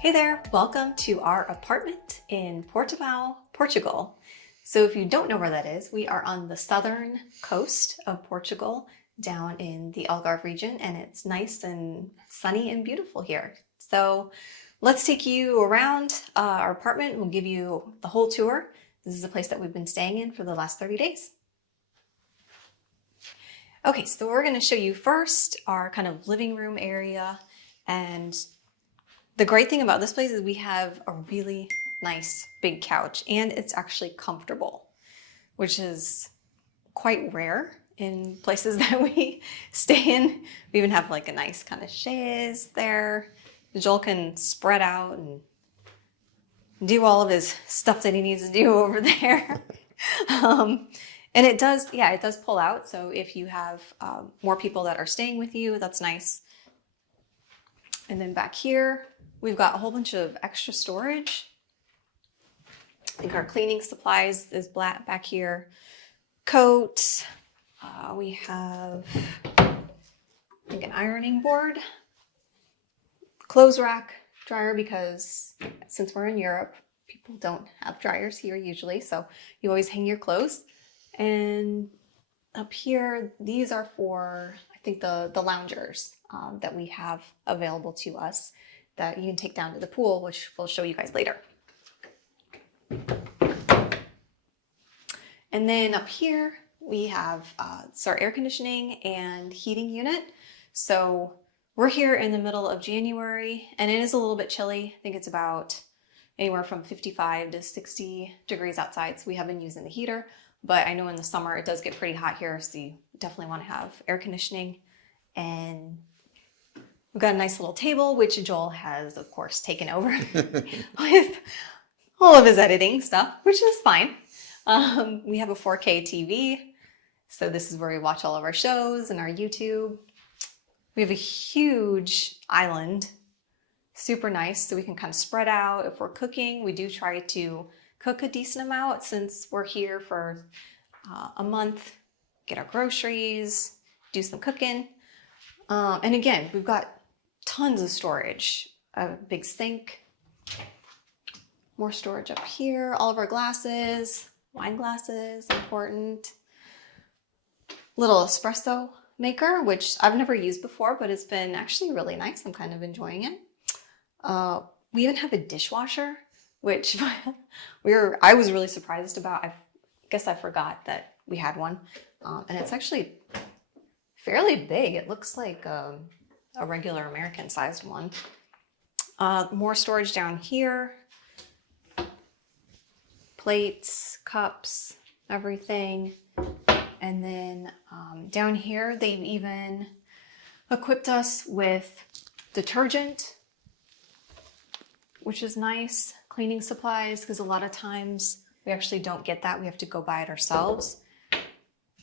Hey there, welcome to our apartment in Portimao, Portugal. So if you don't know where that is, we are on the southern coast of Portugal, down in the Algarve region, and it's nice and sunny and beautiful here. So let's take you around our apartment. We'll give you the whole tour. This is a place that we've been staying in for the last 30 days. Okay, so we're going to show you first our kind of living room area, and the great thing about this place is we have a really nice big couch and it's actually comfortable, which is quite rare in places that we stay in. We even have like a nice kind of chaise there. Joel can spread out and do all of his stuff that he needs to do over there. And it does pull out. So if you have more people that are staying with you, that's nice. And then back here, we've got a whole bunch of extra storage. I think our cleaning supplies is back here. Coat. We have, I think, an ironing board. Clothes rack, dryer, because since we're in Europe, people don't have dryers here usually. So you always hang your clothes. And up here, these are for, I think, the loungers that we have available to us that you can take down to the pool, which we'll show you guys later. And then up here, we have our air conditioning and heating unit. So we're here in the middle of January, and it is a little bit chilly. I think it's about anywhere from 55 to 60 degrees outside, so we have been using the heater. But I know in the summer it does get pretty hot here, so you definitely want to have air conditioning. And we've got a nice little table, which Joel has, of course, taken over with all of his editing stuff, which is fine. We have a 4K TV, so this is where we watch all of our shows and our YouTube. We have a huge island, super nice, so we can kind of spread out. If we're cooking, we do try to cook a decent amount since we're here for a month, get our groceries, do some cooking. And again, we've got tons of storage, a big sink, more storage up here, all of our glasses, wine glasses, important. Little espresso maker, which I've never used before, but it's been actually really nice. I'm kind of enjoying it. We even have a dishwasher, which I was really surprised about. I guess I forgot that we had one. And it's actually fairly big. It looks like a regular American sized one. More storage down here. Plates, cups, everything. And then down here, they've even equipped us with detergent, which is nice. Cleaning supplies, because a lot of times we actually don't get that. We have to go buy it ourselves.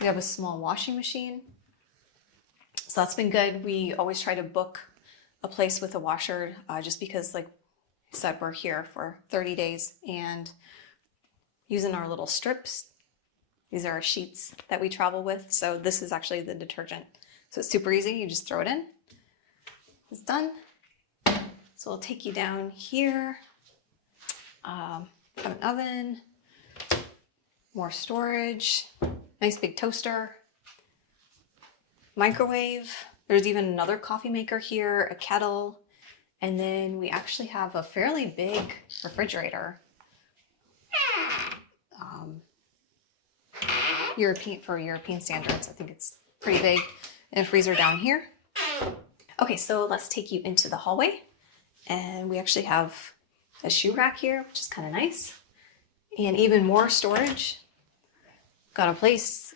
We have a small washing machine. So that's been good. We always try to book a place with a washer just because, like I said, we're here for 30 days and using our little strips. These are our sheets that we travel with. So this is actually the detergent. So it's super easy. You just throw it in. It's done. So I'll take you down here. Have an oven, more storage, nice big toaster, microwave. There's even another coffee maker here, a kettle, and then we actually have a fairly big refrigerator. For European standards, I think it's pretty big, and a freezer down here. Okay, so let's take you into the hallway, and we actually have a shoe rack here, which is kind of nice, and even more storage. Got a place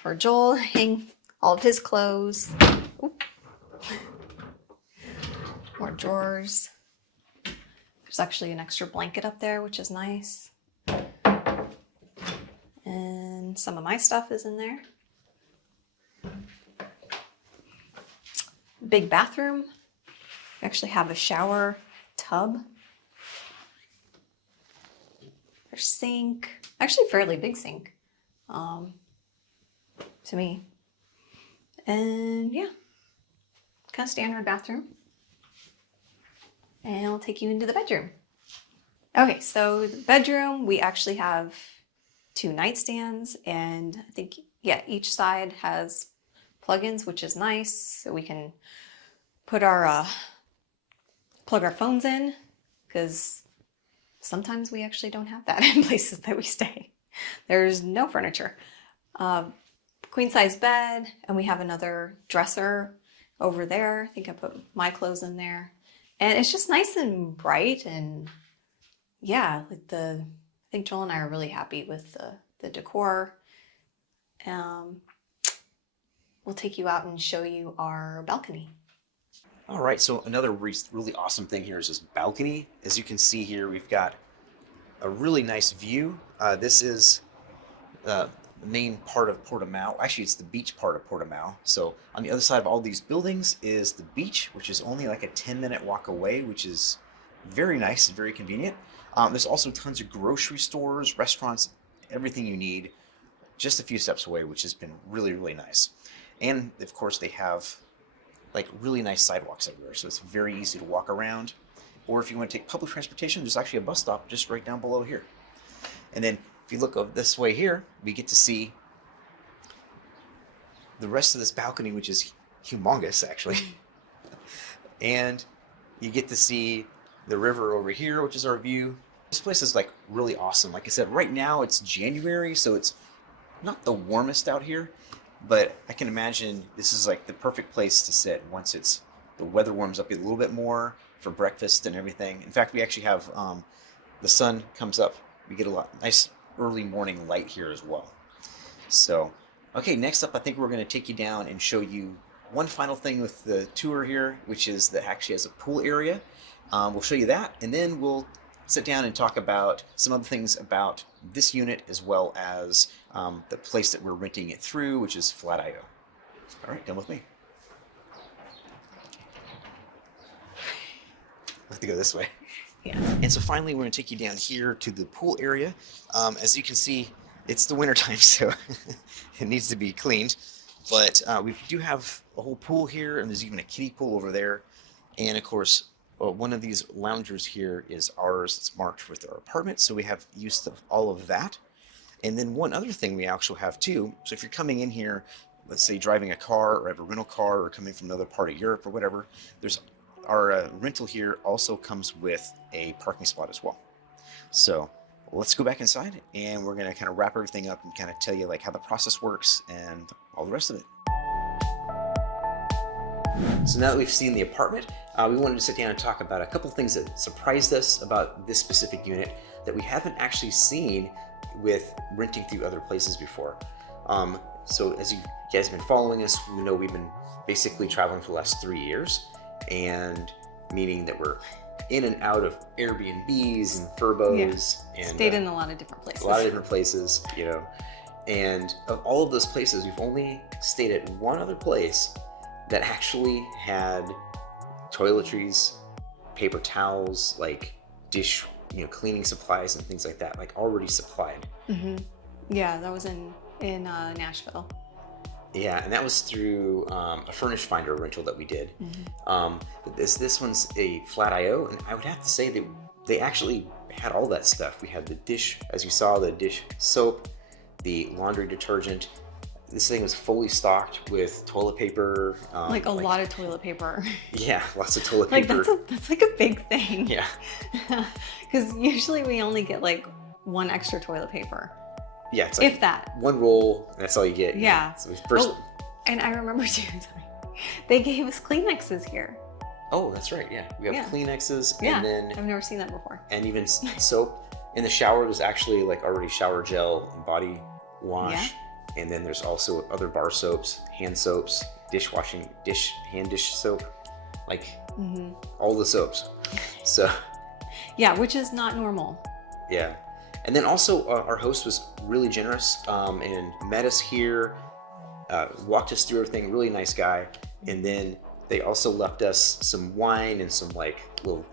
for Joel to hang all of his clothes. Oop. More drawers. There's actually an extra blanket up there, which is nice. And some of my stuff is in there. Big bathroom. We actually have a shower tub. There's sink. Actually, fairly big sink to me. And yeah, kind of standard bathroom. and I'll take you into the bedroom. Okay, so the bedroom, we actually have 2 nightstands, and I think, yeah, each side has plugins, which is nice. So we can put our, plug our phones in, because sometimes we actually don't have that in places that we stay. There's no furniture. Queen size bed, and we have another dresser over there. I think I put my clothes in there. And it's just nice and bright, and yeah, like I think Joel and I are really happy with the decor. We'll take you out and show you our balcony. All right, so another really awesome thing here is this balcony. As you can see here, we've got a really nice view. This is the main part of Portimao. Actually, it's the beach part of Portimao. So on the other side of all these buildings is the beach, which is only like a 10-minute walk away, which is very nice and very convenient. There's also tons of grocery stores, restaurants, everything you need just a few steps away, which has been really, really nice. And of course, they have like really nice sidewalks everywhere, so it's very easy to walk around. Or if you want to take public transportation, there's actually a bus stop just right down below here. And then if you look over this way here, we get to see the rest of this balcony, which is humongous actually. And you get to see the river over here, which is our view. This place is like really awesome. Like I said, right now it's January, so it's not the warmest out here, but I can imagine this is like the perfect place to sit once the weather warms up a little bit more for breakfast and everything. In fact, we actually have the sun comes up. We get a nice early morning light here as well. So, okay, next up, I think we're going to take you down and show you one final thing with the tour here, which is that actually has a pool area. We'll show you that, and then we'll sit down and talk about some other things about this unit, as well as the place that we're renting it through, which is Flatio. All right, come with me. I have to go this way. Yeah. And so finally, we're going to take you down here to the pool area. As you can see, it's the wintertime, so it needs to be cleaned. But we do have a whole pool here, and there's even a kiddie pool over there. And of course, one of these loungers here is ours. It's marked with our apartment, so we have use of all of that. And then one other thing we actually have too, so if you're coming in here, let's say driving a car or have a rental car or coming from another part of Europe or whatever, there's our rental here also comes with a parking spot as well. So let's go back inside, and we're going to kind of wrap everything up and kind of tell you like how the process works and all the rest of it. So now that we've seen the apartment, we wanted to sit down and talk about a couple things that surprised us about this specific unit that we haven't actually seen with renting through other places before. So as you guys have been following us, we know we've been basically traveling for the last 3 years, and meaning that we're in and out of Airbnbs and Furbos, and stayed in a lot of different places. A lot of different places, you know. And of all of those places, we've only stayed at one other place that actually had toiletries, paper towels, like dish, cleaning supplies and things like that, like already supplied. Mm-hmm. Yeah, that was in Nashville. Yeah, and that was through a Furnish Finder rental that we did. Mm-hmm. But this one's a Flatio, and I would have to say that they actually had all that stuff. We had the dish, as you saw, the dish soap, the laundry detergent. This thing was fully stocked with toilet paper. Like a lot of toilet paper. Yeah, lots of toilet paper. That's like a big thing. Yeah. Because usually we only get like one extra toilet paper. Yeah, it's like if that. One roll, and that's all you get. Yeah. So and I remember too, they gave us Kleenexes here. Oh, that's right. Yeah, we have Kleenexes, yeah. And then I've never seen that before. And even soap. In the shower, there's actually like already shower gel and body wash. Yeah. And then there's also other bar soaps, hand soaps, hand dish soap, like all the soaps. So. Yeah, which is not normal. Yeah. And then also our host was really generous and met us here, walked us through everything, really nice guy. And then they also left us some wine and some like little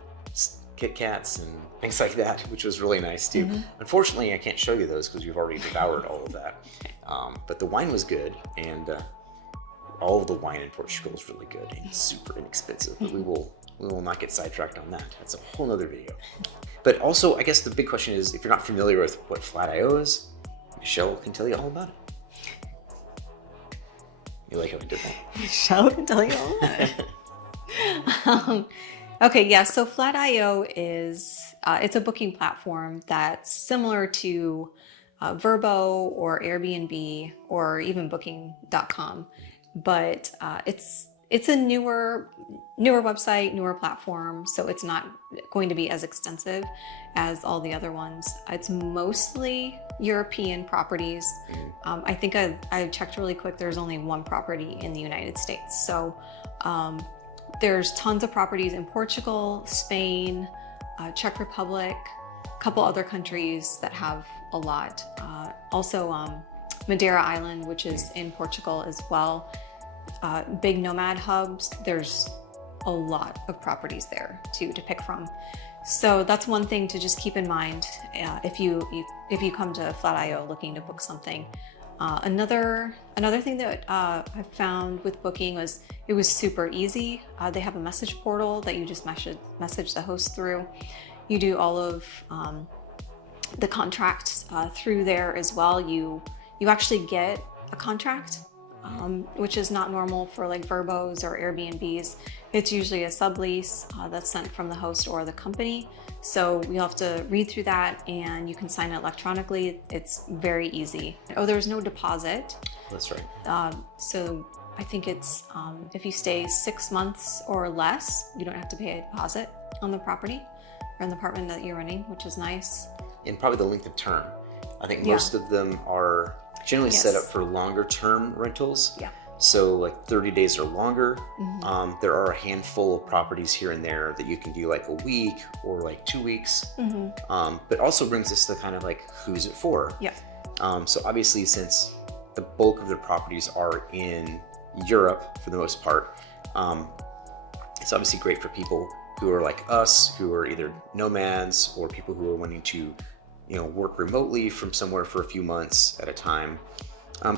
Kit Kats and things like that, which was really nice too. Mm-hmm. Unfortunately, I can't show you those because we've already devoured all of that. But the wine was good, and all of the wine in Portugal is really good and super inexpensive. But we will we will not get sidetracked on that. That's a whole nother video. But also, I guess the big question is, if you're not familiar with what Flatio is, Michelle can tell you all about it. You like how I did that? Michelle can tell you all about it. Okay, yeah, so Flatio is, it's a booking platform that's similar to Vrbo or Airbnb or even booking.com, but it's a newer website, newer platform, so it's not going to be as extensive as all the other ones. It's mostly European properties. I think I checked really quick, there's only one property in the United States. So there's tons of properties in Portugal, Spain, Czech Republic, a couple other countries that have a lot. Also Madeira Island, which is in Portugal as well. Big nomad hubs, there's a lot of properties there to pick from. So that's one thing to just keep in mind if you come to Flatio looking to book something. Another thing that I found with booking was it was super easy. They have a message portal that you just message the host through. You do all of the contracts through there as well. You actually get a contract, which is not normal for like Vrbos or Airbnbs. It's usually a sublease that's sent from the host or the company. So you have to read through that and you can sign it electronically. It's very easy. Oh, there's no deposit. That's right. So I think it's, if you stay 6 months or less, you don't have to pay a deposit on the property or in the apartment that you're renting, which is nice. And probably the length of term. I think most of them are generally set up for longer term rentals. Yeah. So like 30 days or longer. There are a handful of properties here and there that you can do like a week or like 2 weeks. But also brings us to kind of like, who's it for? Yeah. So obviously, since the bulk of the properties are in Europe for the most part, it's obviously great for people who are like us, who are either nomads or people who are wanting to, work remotely from somewhere for a few months at a time.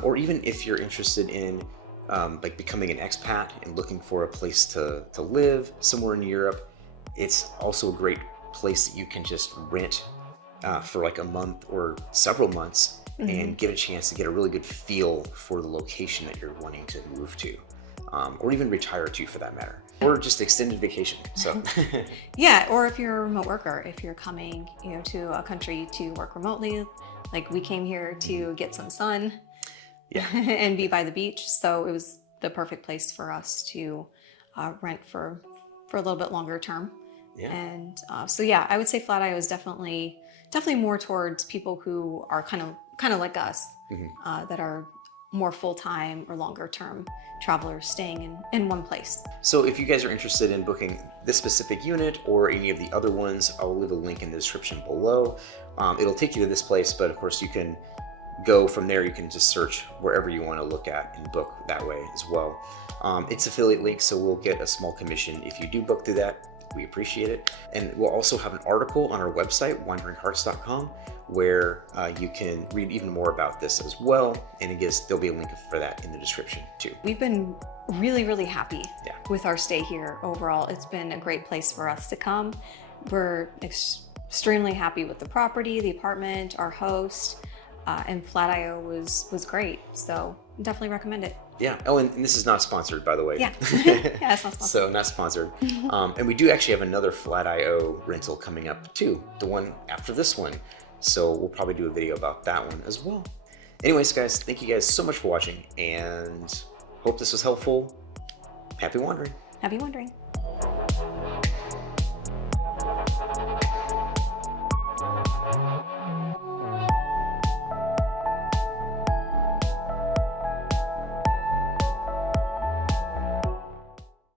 Or even if you're interested in like becoming an expat and looking for a place to live somewhere in Europe, it's also a great place that you can just rent for like a month or several months and get a chance to get a really good feel for the location that you're wanting to move to, or even retire to for that matter, or just extended vacation. So yeah, or if you're a remote worker, if you're coming to a country to work remotely, like we came here to get some sun and be by the beach, so it was the perfect place for us to rent for a little bit longer term. And so yeah, I would say Flatio is definitely more towards people who are kind of like us, that are more full-time or longer term travelers staying in one place. So if you guys are interested in booking this specific unit or any of the other ones, I'll leave a link in the description below. It'll take you to this place, but of course you can go from there. You can just search wherever you want to look at and book that way as well. It's affiliate link, so we'll get a small commission if you do book through that. We appreciate it. And we'll also have an article on our website, wanderinghartz.com, where you can read even more about this as well. And I guess there'll be a link for that in the description too. We've been really happy with our stay here overall. It's been a great place for us to come. We're extremely happy with the property, the apartment, our host, and Flatio was great. So definitely recommend it. Yeah. Oh, and this is not sponsored, by the way. Yeah. Yeah, it's not sponsored. So not sponsored. And we do actually have another Flatio rental coming up too, the one after this one. So we'll probably do a video about that one as well. Anyways, guys, thank you guys so much for watching and hope this was helpful. Happy wandering. Happy wandering.